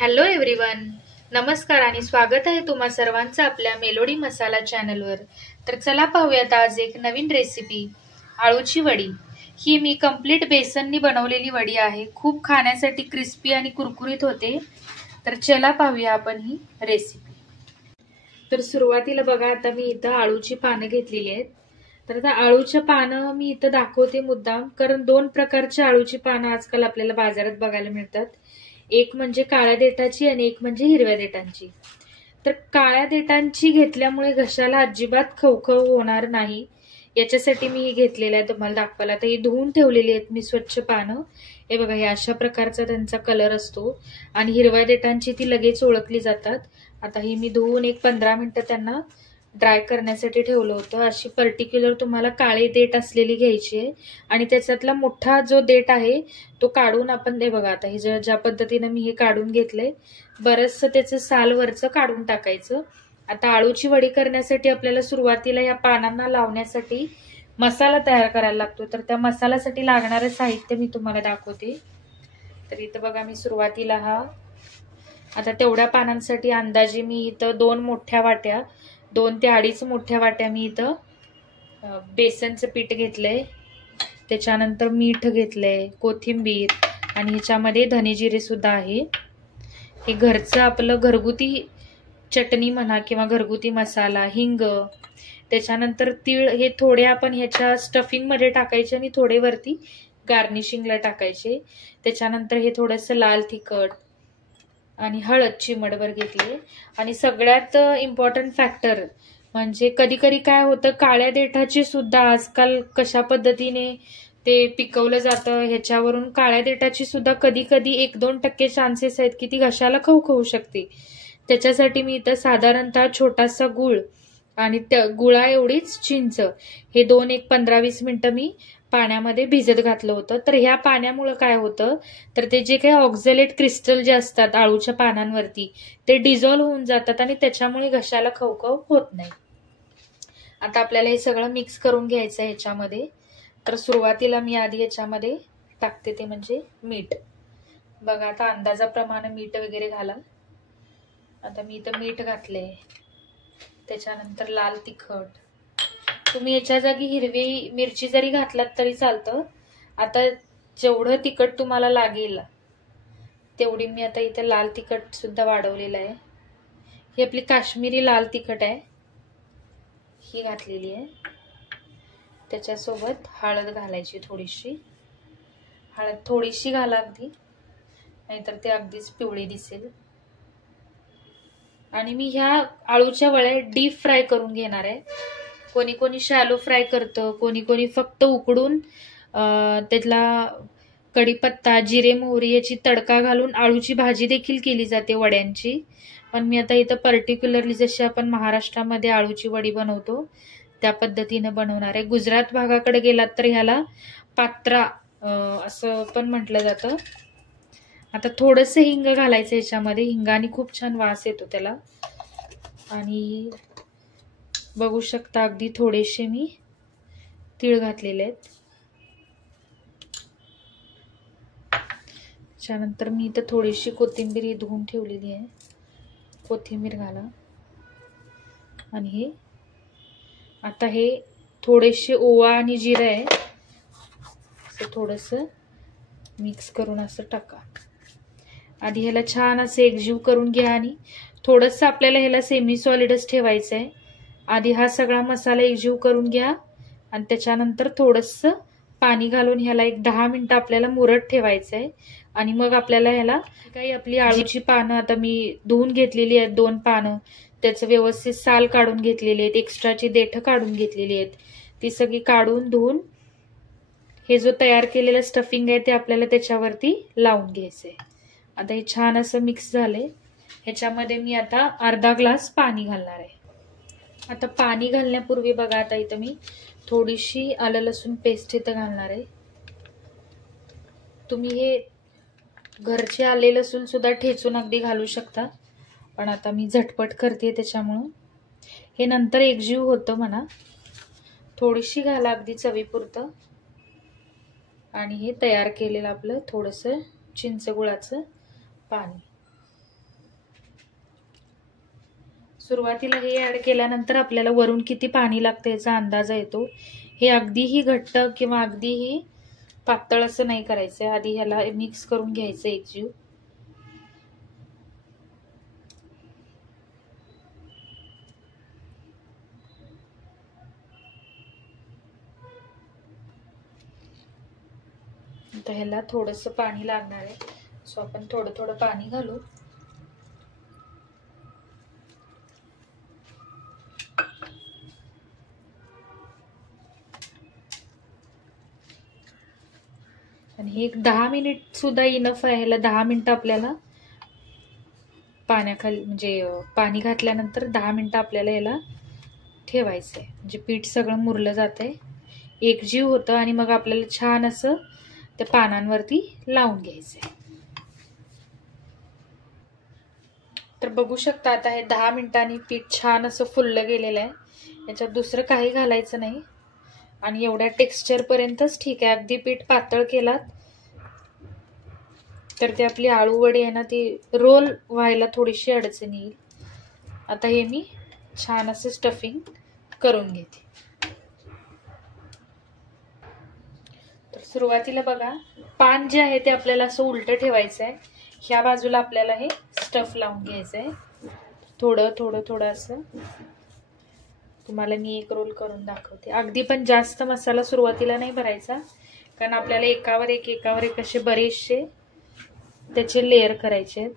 Hello everyone, नमस्कार आणि स्वागत आहे तुम्हा सर्वांचं आपल्या मेलोडी मसाला चॅनलवर। तर चला पाहूयात आज एक नवीन रेसिपी, आळूची वडी। ही मी कंप्लीट बेसननी बनवलेली वडी आहे। खूप खाण्यासाठी क्रिस्पी आणि कुरकुरीत होते। तर चला पाहूया आपण ही रेसिपी। तर सुरुवातीला बघा, आता मी इथं आळूची पानं घेतलेली आहेत। तर आता आळूच्या पानं मी इथं दाखवते मुद्दाम, कारण दोन प्रकारची आळूची पानं आजकाल आपल्याला बाजारात बघायला मिळतात। एक म्हणजे काळ्या देठाची आणि एक म्हणजे हिरव्या देठांची। तर काळ्या देठांची घेतल्यामुळे घशाला अजिबात खवखव होणार नाही, याच्यासाठी मी ही घेतलेली आहे तुम्हाला दाखवायला। आता ही धुवून ठेवलेली आहेत मी स्वच्छ पानं। हे बघा, हे अशा प्रकारचा त्यांचा कलर असतो आणि हिरव्या देठांची ती लगेच ओळखली जातात। आता ही मी धुवून एक 15 मिनिटं त्यांना ड्राय करण्यासाठी ठेवलं होतं। अशी पर्टिक्युलर तुम्हाला काळे देठ असलेली घ्यायची आहे आणि त्याच्यातला मोठा जो देठ आहे तो काढून आपण, हे बघा आता हे ज्या पद्धतीने मी हे काढून घेतलंय, बरचसं त्याचं साल वरचं काढून टाकायचं। आता आळूची वडी करण्यासाठी आपल्याला सुरुवातीला या पानांना लावण्यासाठी मसाला तयार करायला लागतो। तर त्या मसाल्यासाठी लागणारं साहित्य मी तुम्हाला दाखवते। तर इथं बघा, मी सुरुवातीला आता तेवढ्या पानांसाठी अंदाजे मी इथं 2 मोठ्या वाट्या, 2 ते 2.5 मोठ्या वाट्या मी इथं बेसनचं पीठ घेतलंय। त्याच्यानंतर मीठ घेतलंय, कोथिंबीर आणि ह्याच्यामध्ये धने जिरे सुद्धा आहे। हे घरचं आपलं घरगुती चटणी म्हणा किंवा घरगुती मसाला, हिंग, त्याच्यानंतर तीळ, हे थोडे आपण ह्याच्या स्टफिंग मध्ये टाकायचे आणि थोडे वरती गार्निशिंगला टाकायचे। त्याच्यानंतर हे थोडंसं लाल तिखट आणि हळद चिमडभर घेतली। आणि सगळ्यात इम्पॉर्टंट फॅक्टर म्हणजे कधी कधी काय होतं, काळ्या देठाची सुद्धा आजकाल कशा पद्धतीने ते पिकवलं जातं ह्याच्यावरून काळ्या देठाची सुद्धा कधी कधी 1-2% चान्सेस आहेत की ती घशाला खवखवू शकते। त्याच्यासाठी मी इथं साधारणतः छोटासा गुळ आणि त्या गुळा एवढीच चिंच, हे दोन एक 15-20 मिनिटं मी पाण्यामध्ये भिजत घातलं होतं। तर ह्या पाण्यामुळे काय होतं, तर ते जे काही ऑक्झॅलेट क्रिस्टल जे असतात आळूच्या पानांवरती ते डिझॉल्व्ह होऊन जातात आणि त्याच्यामुळे घशाला खवखव होत नाही। आता आपल्याला हे सगळं मिक्स करून घ्यायचं आहे ह्याच्यामध्ये। तर सुरुवातीला मी आधी ह्याच्यामध्ये टाकते ते म्हणजे मीठ। बघा, आता अंदाजाप्रमाणे मीठ वगैरे घाला। आता मी इथं मीठ घातलंय, त्याच्यानंतर लाल तिखट, तुम्ही याच्या जागी हिरवी मिरची जरी घातलात तरी चालतं। आता जेवढं तिखट तुम्हाला लागेल तेवढी मी आता इथे लाल तिखट सुद्धा वाढवलेलं आहे। ही आपली काश्मीरी लाल तिखट आहे, ही घातलेली आहे। त्याच्यासोबत हळद घालायची, थोडीशी हळद थोडीशी घाला अगदी, नाहीतर ते अगदीच पिवळी दिसेल। आणि मी ह्या आळूच्या वड्या डीप फ्राय करून घेणार आहे। कोणी कोणी शॅलो फ्राय करतं, कोणी कोणी फक्त उकडून त्यातला कढीपत्ता, जिरे, मोहरी याची तडका घालून आळूची भाजी देखील केली जाते वड्यांची। पण मी आता इथं पर्टिक्युलरली जशी आपण महाराष्ट्रामध्ये आळूची वडी बनवतो त्या पद्धतीने बनवणार आहे। गुजरात भागाकडे गेलात तर ह्याला पात्रा असं पण म्हटलं जातं। आता थोडंसं हिंग घालायचं ह्याच्यामध्ये, हिंगाने खूप छान वास येतो त्याला। आणि बघू शकता अगदी थोडेसे मी तीळ घातलेले आहेत। त्यानंतर मी इथं थोडीशी कोथिंबीर ही धुवून ठेवलेली आहे, कोथिंबीर घाला। आणि हे आता हे थोडेसे ओवा आणि जिरे आहे, असं थोडंसं मिक्स करून असं टाका। आधी ह्याला छान असं एकजीव करून घ्या आणि थोडंसं आपल्याला ह्याला सेमी सॉलिडच ठेवायचं आहे। आधी हा सगळा मसाला एकजीव करून घ्या आणि त्याच्यानंतर थोडंसं पाणी घालून ह्याला एक 10 मिनिटं आपल्याला मुरत ठेवायचं आहे। आणि मग आपल्याला ह्याला काही आपली आळूची पानं आता मी धुवून घेतलेली आहेत, 2 पानं, त्याचं व्यवस्थित साल काढून घेतलेली आहेत, एक्स्ट्राची देठ काढून घेतलेली आहेत, ती सगळी काढून धुवून हे जो तयार केलेलं स्टफिंग आहे ते आपल्याला त्याच्यावरती लावून घ्यायचंय। आता हे छान असं मिक्स झालंय। ह्याच्यामध्ये मी आता अर्धा ग्लास पाणी घालणार आहे। आता पाणी घालण्यापूर्वी बघा, आता इथं मी थोडीशी आलं लसूण पेस्ट इथं घालणार आहे। तुम्ही हे घरचे आले लसूण सुद्धा ठेचून अगदी घालू शकता, पण आता मी झटपट करते त्याच्यामुळे हे नंतर एकजीव होतं म्हणा। थोडीशी घाला अगदी चवीपुरतं। आणि हे तयार केलेलं आपलं थोडंसं चिंच गुळाचं पाणी, सुरुवातीला हे ऍड केल्यानंतर आपल्याला वरून किती पाणी लागतं याचा अंदाज येतो. हे अगदीही घट्ट किंवा अगदीही पातळ असं नाही करायचंय. आधी ह्याला मिक्स करून घ्यायचं एकजीव. आता ह्याला थोडंसं पाणी लागणार आहे, सो आपण थोडं थोडं पाणी घालू. आणि हे एक 10 मिनिट सुद्धा इनफ आहे. ह्याला 10 मिनिटं आपल्याला पाण्याखाली म्हणजे पाणी घातल्यानंतर 10 मिनिटं आपल्याला याला ठेवायचंय. म्हणजे पीठ सगळं मुरलं जातंय, एकजीव होतं आणि मग आपल्याला छान असं त्या पानांवरती लावून घ्यायचंय. तर बघू शकता आता हे 10 मिनिटांनी पीठ छान असं फुललं गेलेलं आहे. याच्यात दुसरं काही घालायचं नाही आणि एवढ्या टेक्स्चर पर्यंतच ठीक आहे. अगदी पीठ पातळ केलात तर ते आपली आळू वडी आहे ना ती रोल व्हायला थोडीशी अडचण येईल. आता हे मी छान असं स्टफिंग करून घेते. तर सुरुवातीला बघा पान जे आहे ते आपल्याला असं उलटं ठेवायचं आहे. ह्या बाजूला आपल्याला हे स्टफ लावून घ्यायचं आहे. थोडं थोडं थोडं असं. तुम्हाला मी एक रोल करून दाखवते. अगदी पण जास्त मसाला सुरुवातीला नाही भरायचा, कारण आपल्याला एकावर एक असे बरेचसे त्याचे लेयर करायचे आहेत.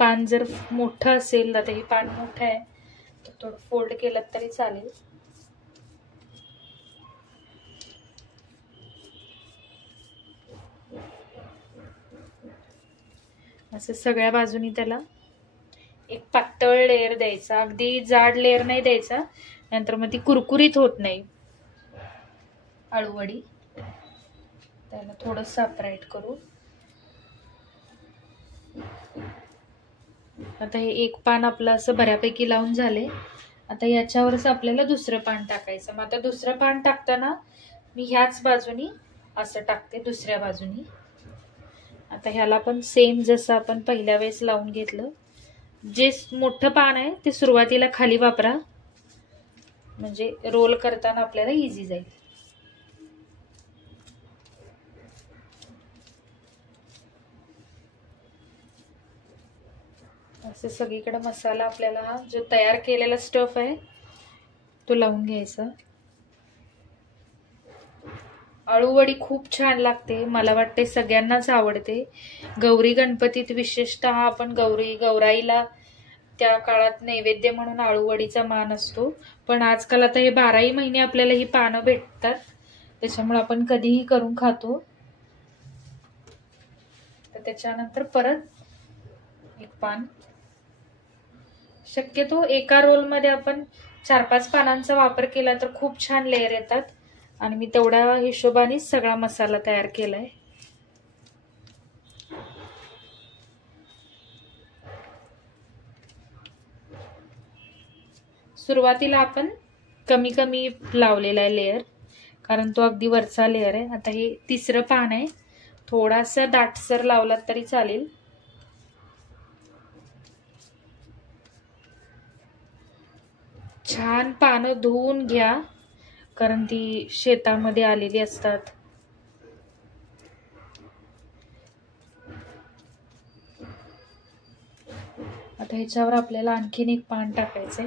पान जर मोठं असेल, आता हे पान मोठं आहे तर थोडं फोल्ड केलं तरी चालेल. असं सगळ्या बाजूनी त्याला एक पातळ लेयर द्यायचा. अगदी जाड लेयर नाही द्यायचा, नंतर मग ती कुरकुरीत होत नाही आळूवडी. त्याला थोडं सेपरेट करू. आता हे एक पान आपलं असं बऱ्यापैकी लावून झाले. आता याच्यावरच आपल्याला दुसरं पान टाकायचं. मग आता दुसरं पान टाकताना मी ह्याच बाजूनी असं टाकते, दुसऱ्या बाजूनी. आता ह्याला पण सेम जसं आपण पहिल्या वेळेस लावून घेतलं. जे मोठं पान आहे ते सुरुवातीला खाली वापरा, म्हणजे रोल करताना आपल्याला इझी जाईल. असं सगळीकडे मसाला आपल्याला जो तयार केलेला स्टफ आहे तो लावून घ्यायचा. आळूवडी खूप छान लागते. मला वाटते सगळ्यांनाच आवडते. गौरी गणपतीत विशेषतः आपण गौराईला त्या काळात नैवेद्य म्हणून आळूवडीचा मान असतो. पण आजकाल आता हे 12ही महिने आपल्याला ही पानं भेटतात, त्याच्यामुळे आपण कधीही करून खातो. तर त्याच्यानंतर परत एक पान. शक्यतो एका रोलमध्ये आपण 4-5 पानांचा वापर केला तर खूप छान लेयर येतात. आणि मी तेवढ्या हिशोबानेच सगळा मसाला तयार केलाय. सुरुवातीला आपण कमी कमी लावलेला आहे लेयर, कारण तो अगदी वरचा लेयर आहे. आता हे तिसरं पान आहे, थोडासा दाटसर लावलात तरी चालेल. छान पानं धुवून घ्या, कारण ती शेतामध्ये आलेली असतात. आता ह्याच्यावर आपल्याला आणखीन एक पान टाकायचंय.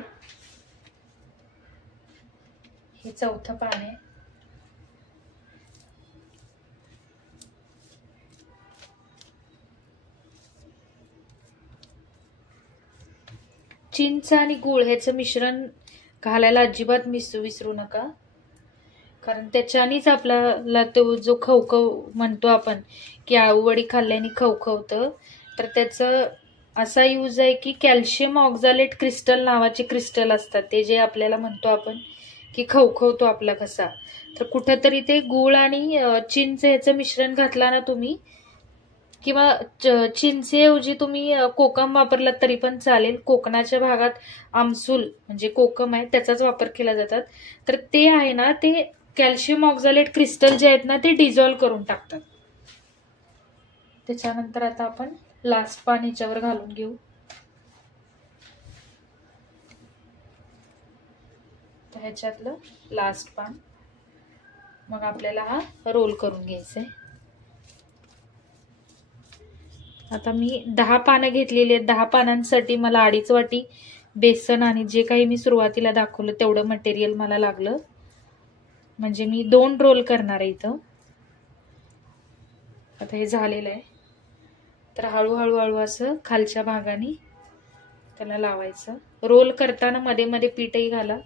हे चौथं पान आहे. चिंच आणि गूळ ह्याचं मिश्रण घालायला अजिबात विसरू नका, कारण त्याच्यानेच आपल्याला तो जो खवखव म्हणतो आपण की आळूवडी खाल्ल्याने खवखवतं, तर त्याचं असा यूज आहे की कॅल्शियम ऑक्झालेट क्रिस्टल नावाचे क्रिस्टल असतात, ते जे आपल्याला म्हणतो आपण की खवखवतो आपला घसा. तर कुठंतरी ते गूळ आणि चिंच ह्याचं मिश्रण घातला ना तुम्ही, किंवा चिंचेऐवजी तुम्ही कोकम वापरलात तरी पण चालेल. कोकणाच्या भागात आमसूल म्हणजे कोकम आहे त्याचाच वापर केला जातात. तर ते आहे ना, ते कॅल्शियम ऑक्झालेट क्रिस्टल जे आहेत ना ते डिझॉल्व्ह करून टाकतात. त्याच्यानंतर आता आपण लास्ट पान याच्यावर घालून घेऊ. तर ह्याच्यातलं लास्ट पान मग आपल्याला हा रोल करून घ्यायचा आहे. आता मी 10 पानं घेतलेली आहेत. 10 पानांसाठी मला 2.5 वाटी बेसन आणि जे काही मी सुरुवातीला दाखवलं तेवढं मटेरियल मला लागलं. म्हणजे मी 2 रोल करणार आहे इथं. आता हे झालेलं आहे. तर हळूहळू असं खालच्या भागाने त्याला लावायचं. रोल करताना मध्ये मध्ये पीठही घाला,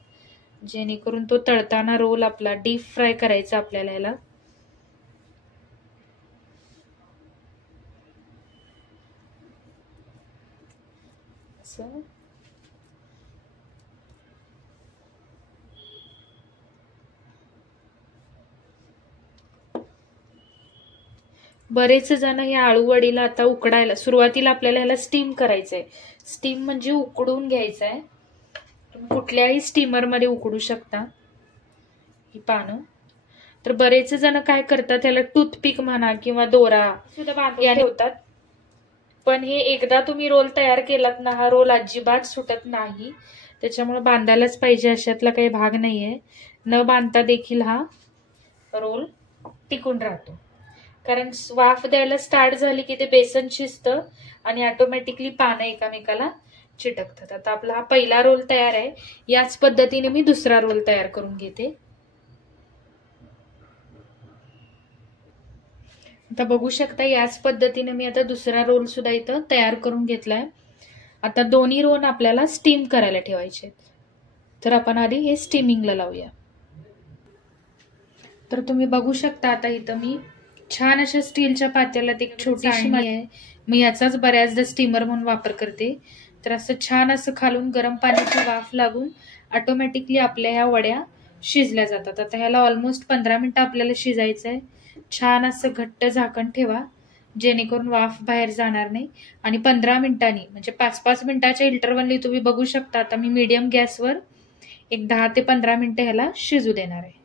जेणेकरून तो तळताना रोल आपला डीप फ्राय करायचा आपल्याला याला. असं बरेच जण या आळूवडीला आता उकडायला सुरुवातीला आपल्याला ह्याला स्टीम करायचंय. स्टीम म्हणजे उकडून घ्यायचंय. तुम्ही कुठल्याही स्टीमर मध्ये उकडू शकता ही पानं. तर बरेच जण काय करतात, त्याला टूथपिक म्हणा किंवा दोरा सुद्धा बांधून ठेवतात. पण हे एकदा तुम्ही रोल तयार केलात ना, हा रोल अजिबात सुटत नाही. त्याच्यामुळे बांधायलाच पाहिजे अशातला काही भाग नाहीये. न बांधता देखील हा रोल टिकून राहतो. कारण वाफ द्यायला स्टार्ट झाली की ते बेसन शिजतं आणि ऑटोमॅटिकली पानं एकामेकाला चिटकतात. आता आपला हा पहिला रोल तयार आहे. याच पद्धतीने मी दुसरा रोल तयार करून घेते. आता बघू शकता याच पद्धतीने मी आता दुसरा रोल सुद्धा इथं तयार करून घेतलाय. आता दोन्ही रोल आपल्याला स्टीम करायला ठेवायचे. तर आपण आधी हे स्टीमिंगला लावूया. तर तुम्ही बघू शकता आता इथं मी छान अशा स्टीलच्या पातेल्यात एक छोटी चाळणी आहे. मी याचाच बऱ्याचदा स्टीमर म्हणून वापर करते. तर असं छान असं खालून गरम पाण्याची वाफ लागून ऑटोमॅटिकली आपल्या ह्या वड्या शिजल्या जातात. आता ह्याला ऑलमोस्ट 15 मिनिटं आपल्याला शिजायचं आहे. छान असं घट्ट झाकण ठेवा, जेणेकरून वाफ बाहेर जाणार नाही. आणि 15 मिनिटांनी म्हणजे 5-5 मिनिटाच्या इंटरव्हलनी तुम्ही बघू शकता. आता मी मीडियम गॅसवर एक 10 ते 15 मिनिटं ह्याला शिजू देणार आहे.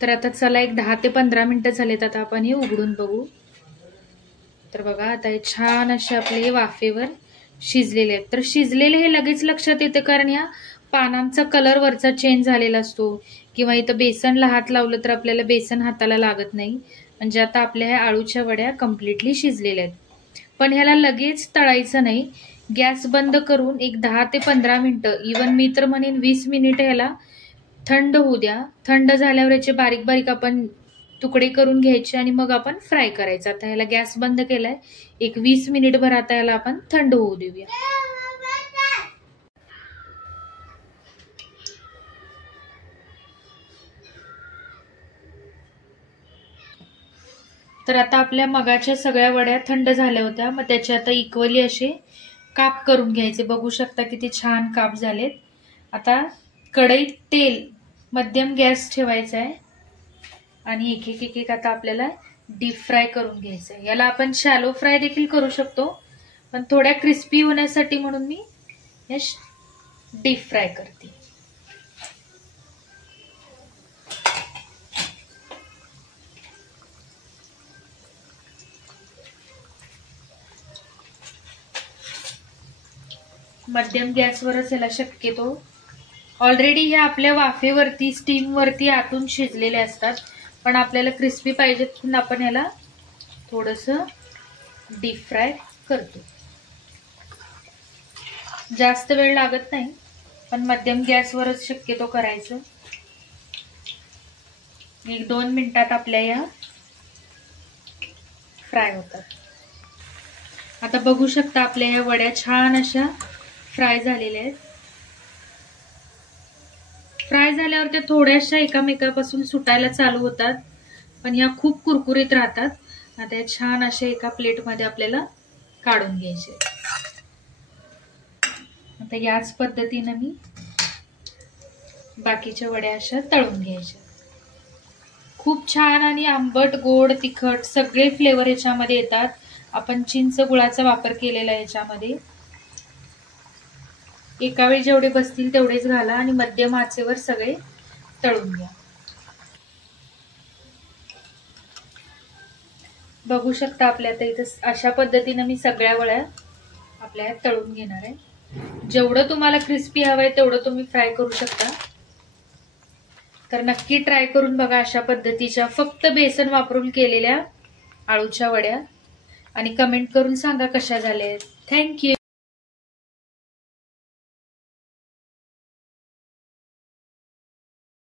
तर आता चला एक 10 ते 15 मिनिटं झालेत. आता आपण हे उघडून बघू. तर बघा आता हे छान असे आपले वाफेवर शिजलेले आहेत. तर शिजलेले हे लगेच लक्षात येते, कारण या पानांचा कलर वरचा चेंज झालेला असतो. किंवा इथं बेसनला हात लावलं तर आपल्याला बेसन हाताला लागत नाही. म्हणजे आता आपल्या ह्या आळूच्या वड्या कम्प्लिटली शिजलेल्या आहेत. पण ह्याला लगेच तळायचं नाही. गॅस बंद करून एक 10 ते 15 मिनिटं, इवन मी तर म्हणेन 20 मिनिटं ह्याला थंड होऊ द्या. थंड झाल्यावर याचे बारीक बारीक आपण तुकडे करून घ्यायचे आणि मग आपण फ्राय करायचं. आता ह्याला गॅस बंद केलाय. एक 20 मिनिटभर आता याला आपण थंड होऊ देऊया. तर आता आपल्या मगाच्या सगळ्या वड्या थंड झाल्या होत्या. मग त्याचे आता इक्वली असे काप करून घ्यायचे. बघू शकता किती छान काप झालेत. आता कढईत तेल मध्यम गॅस ठेवायचा आहे आणि एक एक आता आपल्याला डीप फ्राय करून घ्यायचं आहे. याला आपण शॅलो फ्राय देखील करू शकतो, पण थोड्या क्रिस्पी होण्यासाठी म्हणून मी हे डीप फ्राय करते. मध्यम गॅसवरच याला शक्यतो. ऑलरेडी हे आपल्या वाफेवरती स्टीमवरती आतून शिजलेले असतात. पण आपल्याला क्रिस्पी पाहिजेत म्हणून आपण याला थोडंसं डीप फ्राय करतो. जास्त वेळ लागत नाही, पण मध्यम गॅसवरच शक्यतो करायचं. 1-2 मिनिटात आपल्या या फ्राय होतात. आता बघू शकता आपल्या या वड्या छान अशा फ्राय झालेल्या आहेत. फ्राय झाल्यावर त्या थोड्याशा एकामेकापासून सुटायला चालू होतात, पण ह्या खूप कुरकुरीत राहतात. आता या छान अशा एका प्लेटमध्ये आपल्याला काढून घ्यायचे. आता याच पद्धतीने मी बाकीच्या वड्या अशा तळून घ्यायच्या. खूप छान आणि आंबट, गोड, तिखट सगळे फ्लेवर याच्यामध्ये येतात. आपण चिंच गुळाचा वापर केलेला आहे याच्यामध्ये. एका वेळी जेवढे बसतील तेवढेच घाला आणि मध्यम आचेवर सगळे तळून घ्या. बघू शकता आपल्या आता इथं अशा पद्धतीनं मी सगळ्या वड्या आपल्या तळून घेणार आहे। जेवढं तुम्हाला क्रिस्पी हवंय तेवढं तुम्ही फ्राय करू शकता। तर नक्की ट्राय करून बघा अशा पद्धतीच्या फक्त बेसन वापरून केलेल्या आळूच्या वड्या, आणि कमेंट करून सांगा कशा झाल्या। थँक्यू।